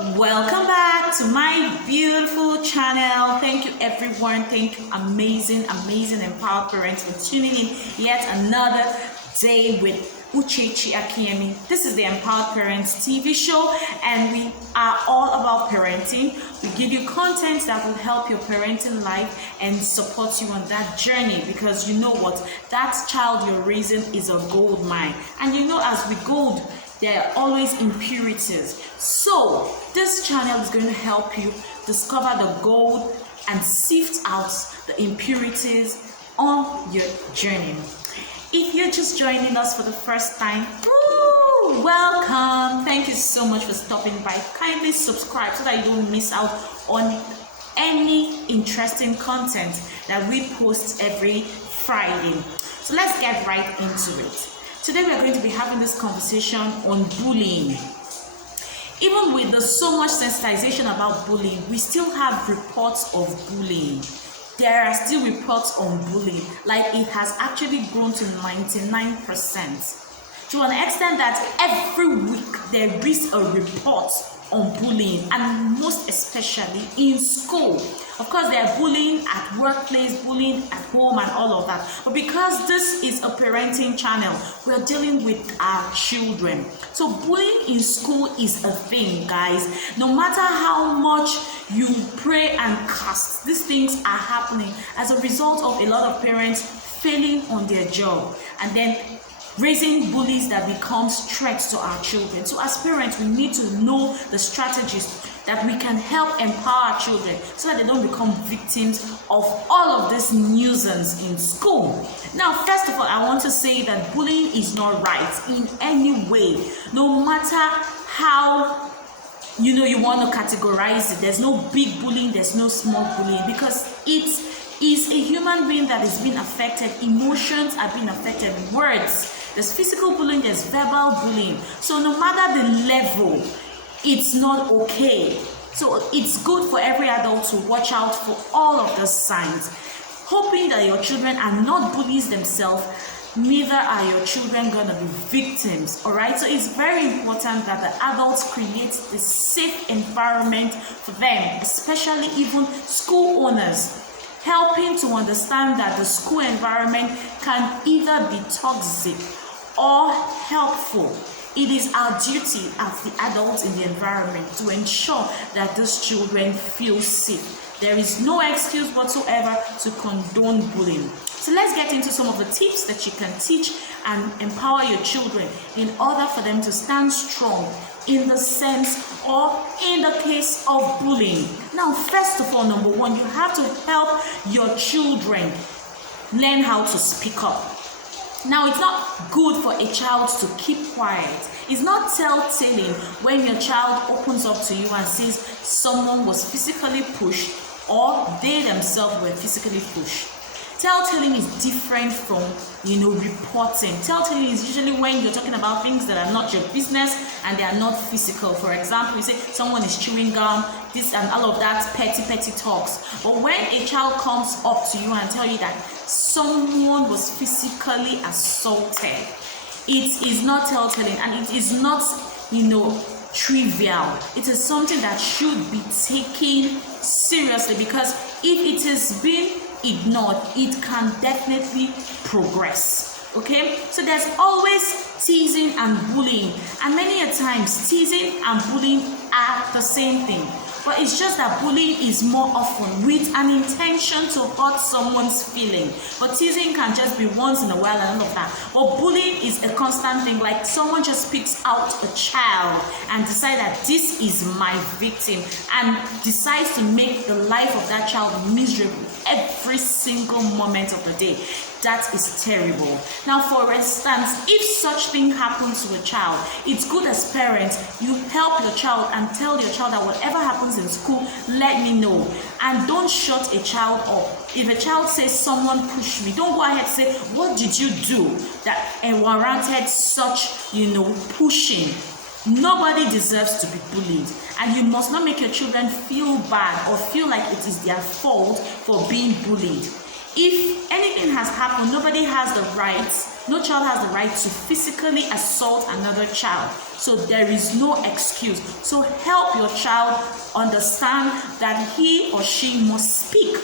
Welcome back to my beautiful channel. Thank you everyone. Thank you amazing empowered parents for tuning in yet another day with Uchechi Akiemi. This is the Empowered Parents TV show, and we are all about parenting. We give you content that will help your parenting life and support you on that journey, because you know what, that child you're raising is a gold mine, and you know, as with gold, there are always impurities. So this channel is going to help you discover the gold and sift out the impurities on your journey. If you're just joining us for the first time, welcome. Thank you so much for stopping by. Kindly subscribe so that you don't miss out on any interesting content that we post every Friday. So let's get right into it. Today we are going to be having this conversation on bullying. Even with so much sensitization about bullying, we still have reports of bullying. There are still reports on bullying, like it has actually grown to 99%. To an extent that every week there is a report on bullying, and most especially in school. Of course, they are bullying at workplace, bullying at home, and all of that. But because this is a parenting channel, we are dealing with our children. So bullying in school is a thing, guys. No matter how much you pray and cast, these things are happening as a result of a lot of parents failing on their job and then raising bullies that becomes threats to our children. So as parents, we need to know the strategies that we can help empower our children so that they don't become victims of all of this nuisance in school. Now, first of all, I want to say that bullying is not right in any way, no matter how you want to categorize it. There's no big bullying, there's no small bullying, because it is a human being that is being affected. Emotions are being affected, words. There's physical bullying, there's verbal bullying. So no matter the level, it's not okay. So it's good for every adult to watch out for all of the signs, hoping that your children are not bullies themselves, neither are your children going to be victims. All right, so it's very important that the adults create a safe environment for them, especially even school owners, helping to understand that the school environment can either be toxic or helpful. It is our duty as the adults in the environment to ensure that these children feel safe. There is no excuse whatsoever to condone bullying. So let's get into some of the tips that you can teach and empower your children in order for them to stand strong in the sense or in the case of bullying. Now, first of all, number one, you have to help your children learn how to speak up. Now, it's not good for a child to keep quiet. It's not telltale when your child opens up to you and says someone was physically pushed or they themselves were physically pushed. Telltale is different from, reporting. Telltale is usually when you're talking about things that are not your business and they are not physical. For example, you say someone is chewing gum, this and all of that, petty talks. But when a child comes up to you and tell you that someone was physically assaulted, it is not telltale, and it is not, trivial. It is something that should be taken seriously, because if it is being ignored, it can definitely progress. Okay, so there's always teasing and bullying, and many a times teasing and bullying are the same thing, but it's just that bullying is more often with an intention to hurt someone's feeling, but teasing can just be once in a while and all of that. But bullying is a constant thing, like someone just picks out a child and decides that this is my victim and decides to make the life of that child miserable every single moment of the day. That is terrible. Now, for instance, if such thing happens to a child, it's good as parents, you help your child and tell your child that whatever happens in school, let me know. And don't shut a child up. If a child says someone pushed me, don't go ahead and say, what did you do that warranted such, pushing? Nobody deserves to be bullied, and you must not make your children feel bad or feel like it is their fault for being bullied. If anything has happened, nobody has the right, no child has the right to physically assault another child. So there is no excuse. So help your child understand that he or she must speak,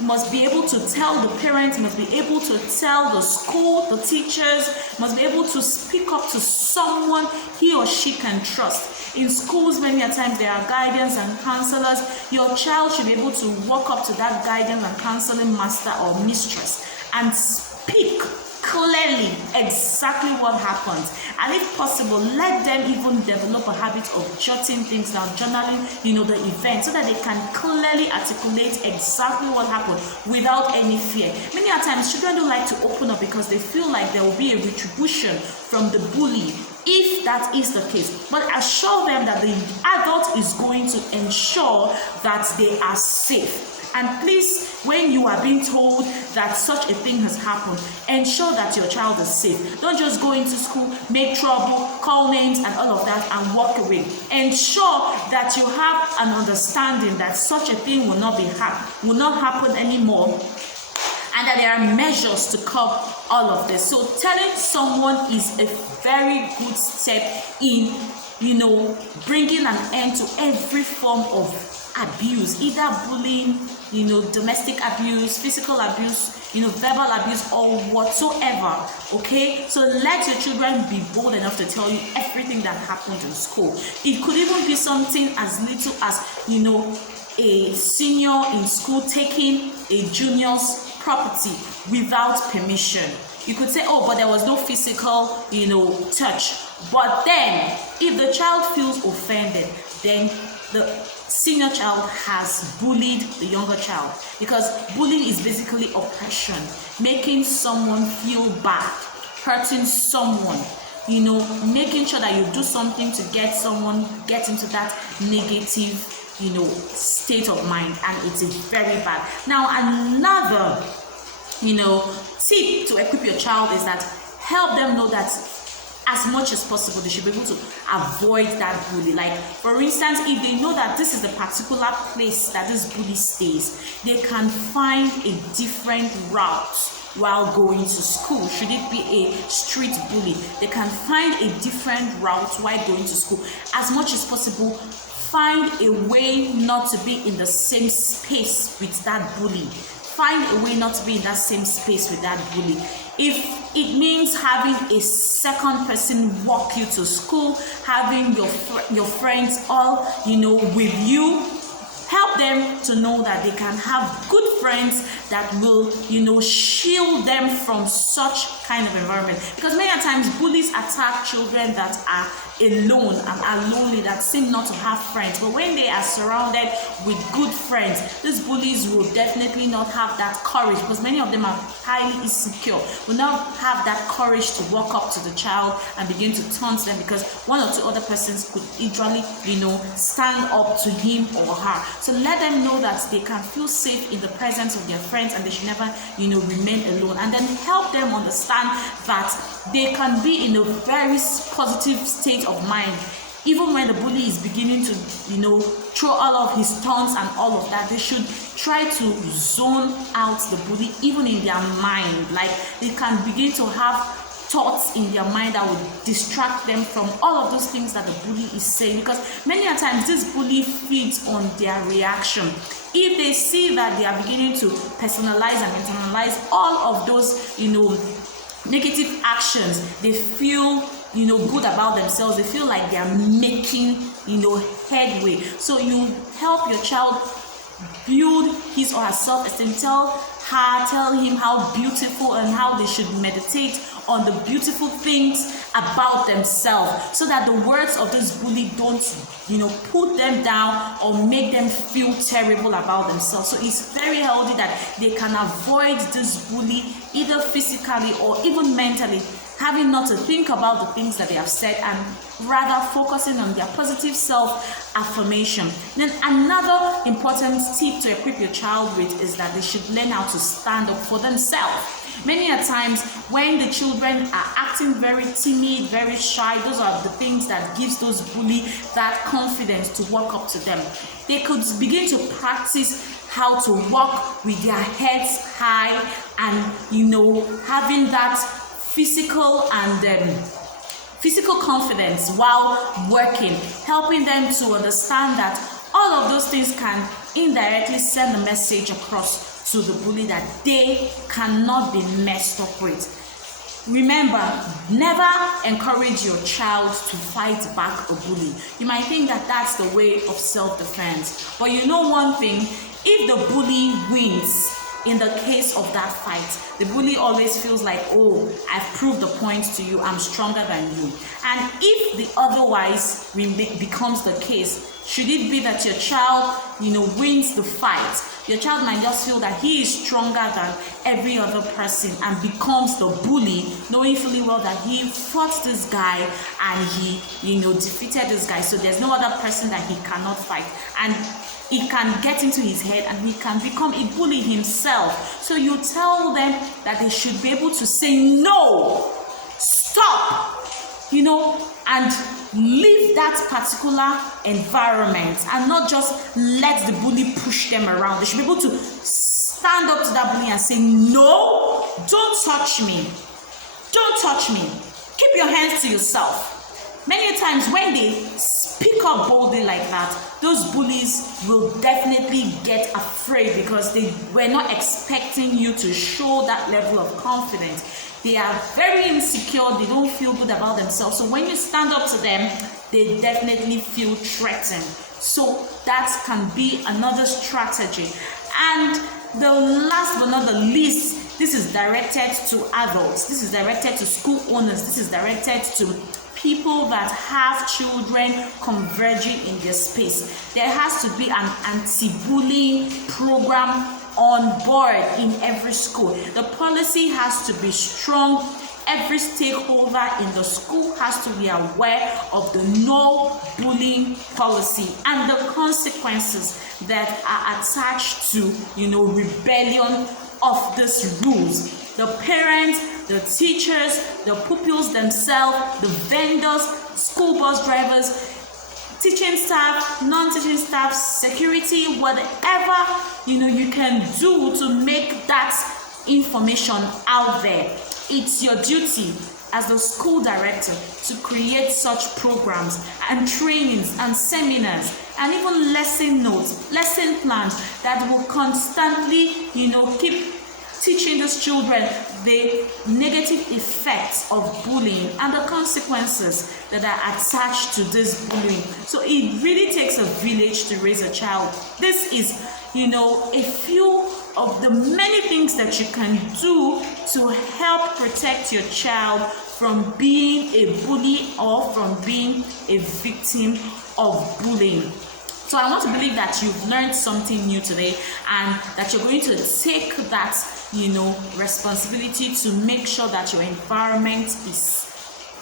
must be able to tell the parents, must be able to tell the school, the teachers, must be able to speak up to someone he or she can trust. In schools, many a times there are guidance and counselors. Your child should be able to walk up to that guidance and counseling master or mistress and speak clearly exactly what happens, and if possible, let them even develop a habit of jotting things down, journaling, the event, so that they can clearly articulate exactly what happened without any fear. Many a times, children don't like to open up because they feel like there will be a retribution from the bully, if that is the case. But assure them that the adult is going to ensure that they are safe. And please, when you are being told that such a thing has happened, ensure that your child is safe. Don't just go into school, make trouble, call names and all of that and walk away. Ensure that you have an understanding that such a thing will not happen anymore, and that there are measures to curb all of this. So telling someone is a very good step in, bringing an end to every form of abuse, either bullying, domestic abuse, physical abuse, verbal abuse, or whatsoever. Okay, so let your children be bold enough to tell you everything that happened in school. It could even be something as little as a senior in school taking a junior's property without permission. You could say, oh, but there was no physical, touch. But then, if the child feels offended, then the senior child has bullied the younger child, because bullying is basically oppression, making someone feel bad, hurting someone, making sure that you do something to get into that negative, state of mind, and it's very bad. Now, another, tip to equip your child is that help them know that as much as possible they should be able to avoid that bully. Like, for instance, if they know that this is the particular place that this bully stays, they can find a different route while going to school. Should it be a street bully, they can find a different route while going to school. As much as possible, find a way not to be in the same space with that bully. Find a way not to be in that same space with that bully. If it means having a second person walk you to school, having your friends all, with you, help them to know that they can have good friends that will, shield them from such kind of environment. Because many times bullies attack children that are alone and are lonely, that seem not to have friends. But when they are surrounded with good friends, these bullies will definitely not have that courage, because many of them are highly insecure, will not have that courage to walk up to the child and begin to taunt them, because one or two other persons could easily, stand up to him or her. So let them know that they can feel safe in the presence of their friends, and they should never, remain alone. And then help them understand that they can be in a very positive state of mind, even when the bully is beginning to, throw all of his taunts and all of that. They should try to zone out the bully, even in their mind. Like, they can begin to have thoughts in their mind that would distract them from all of those things that the bully is saying, because many a times this bully feeds on their reaction. If they see that they are beginning to personalize and internalize all of those, negative actions, they feel, good about themselves. They feel like they are making, headway. So you help your child build his or her self-esteem. Tell him how beautiful and how they should meditate on the beautiful things about themselves, so that the words of this bully don't, put them down or make them feel terrible about themselves. So it's very healthy that they can avoid this bully, either physically or even mentally, having not to think about the things that they have said, and rather focusing on their positive self-affirmation. Then another important tip to equip your child with is that they should learn how to stand up for themselves. Many a times when the children are acting very timid, very shy, those are the things that gives those bully that confidence to walk up to them. They could begin to practice how to walk with their heads high and, having that physical confidence while working, helping them to understand that all of those things can indirectly send a message across to the bully that they cannot be messed up with. Remember, never encourage your child to fight back a bully. You might think that that's the way of self-defense, but you know one thing, if the bully wins in the case of that fight, the bully always feels like, oh, I've proved the point to you, I'm stronger than you. And if the otherwise becomes the case, should it be that your child, wins the fight, your child might just feel that he is stronger than every other person and becomes the bully, knowing fully well that he fought this guy and he, defeated this guy. So there's no other person that he cannot fight. And it can get into his head and he can become a bully himself. So you tell them that they should be able to say no, stop, and leave that particular environment and not just let the bully push them around. They should be able to stand up to that bully and say, no, don't touch me. Don't touch me. Keep your hands to yourself. Many times when they speak up boldly like that, those bullies will definitely get afraid because they were not expecting you to show that level of confidence. They are very insecure, they don't feel good about themselves. So when you stand up to them, they definitely feel threatened. So that can be another strategy. And the last but not the least, this is directed to adults, this is directed to school owners, this is directed to people that have children converging in their space. There has to be an anti-bullying program on board in every school. The policy has to be strong. Every stakeholder in the school has to be aware of the no bullying policy and the consequences that are attached to, rebellion of these rules. The parents, the teachers, the pupils themselves, the vendors, school bus drivers, teaching staff, non-teaching staff, security, whatever you can do to make that information out there. It's your duty as the school director to create such programs and trainings and seminars and even lesson notes, lesson plans that will constantly, keep teaching these children the negative effects of bullying and the consequences that are attached to this bullying. So it really takes a village to raise a child. This is, a few of the many things that you can do to help protect your child from being a bully or from being a victim of bullying. So I want to believe that you've learned something new today and that you're going to take that, responsibility to make sure that your environment is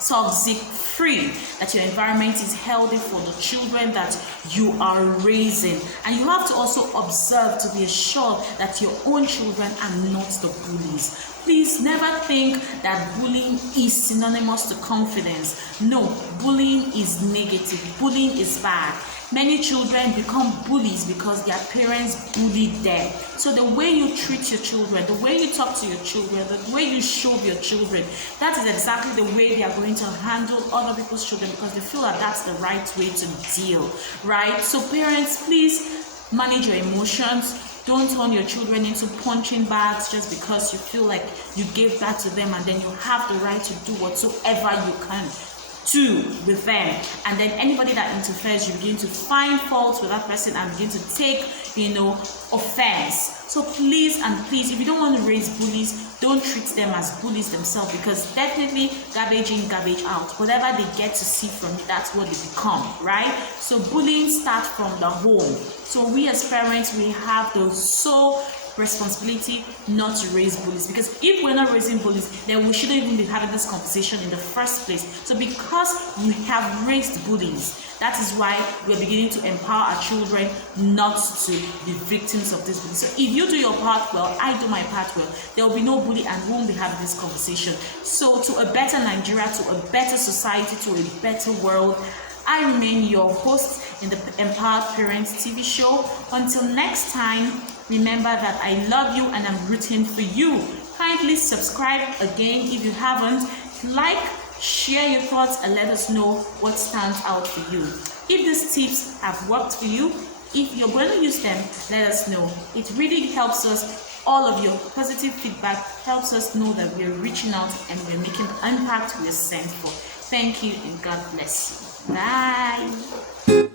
toxic free, that your environment is healthy for the children that you are raising. And you have to also observe to be assured that your own children are not the bullies. Please never think that bullying is synonymous to confidence. No, bullying is negative. Bullying is bad. Many children become bullies because their parents bullied them. So the way you treat your children, the way you talk to your children, the way you show your children, that is exactly the way they are going to handle other people's children because they feel that that's the right way to deal, right? So parents, please manage your emotions. Don't turn your children into punching bags just because you feel like you gave that to them and then you have the right to do whatsoever you can do with them. And then anybody that interferes, you begin to find fault with that person and begin to take, offense. So please, if you don't want to raise bullies, don't treat them as bullies themselves because definitely garbage in, garbage out. Whatever they get to see from you, that's what they become, right? So bullying starts from the home. So we as parents, we have the sole responsibility not to raise bullies, because if we're not raising bullies, then we shouldn't even be having this conversation in the first place. So because we have raised bullies, that is why we're beginning to empower our children not to be victims of this bullying. So if you do your part well, I do my part well, there will be no bully and we won't be having this conversation. So to a better Nigeria, to a better society, to a better world, I remain your host in the Empowered Parents TV show. Until next time, remember that I love you and I'm rooting for you. Kindly subscribe again if you haven't. Like, share your thoughts and let us know what stands out for you. If these tips have worked for you, if you're going to use them, let us know. It really helps us. All of your positive feedback helps us know that we're reaching out and we're making the impact we're sent for. Thank you and God bless you. Bye.